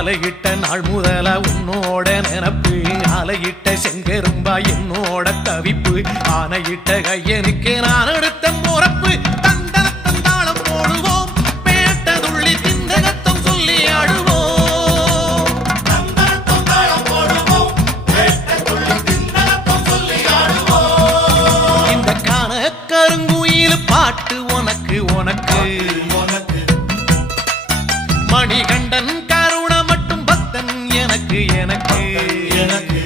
மாலையிட்ட நாள் முதல உன்னோட நினப்பு ஆலையிட்ட செங்கரும்பா என்னோட தவிப்பு ஆனையிட்ட கையனுக்கு நான் எடுத்த முறப்பு தந்தனத்தம் தாளம் போடுவோம் பேட்டதுள்ளி திந்தகத்தம் சொல்லி ஆடுவோம் தந்தனத்தம் தாளம் போடுவோம் பேட்டதுள்ளி திந்தகத்தம் சொல்லி ஆடுவோம் இந்த காண கருங்குயில் பாட்டு உனக்கு உனக்கு மணிகண்டன் கருண மட்டும் பக்தன் எனக்கு எனக்கு எனக்கு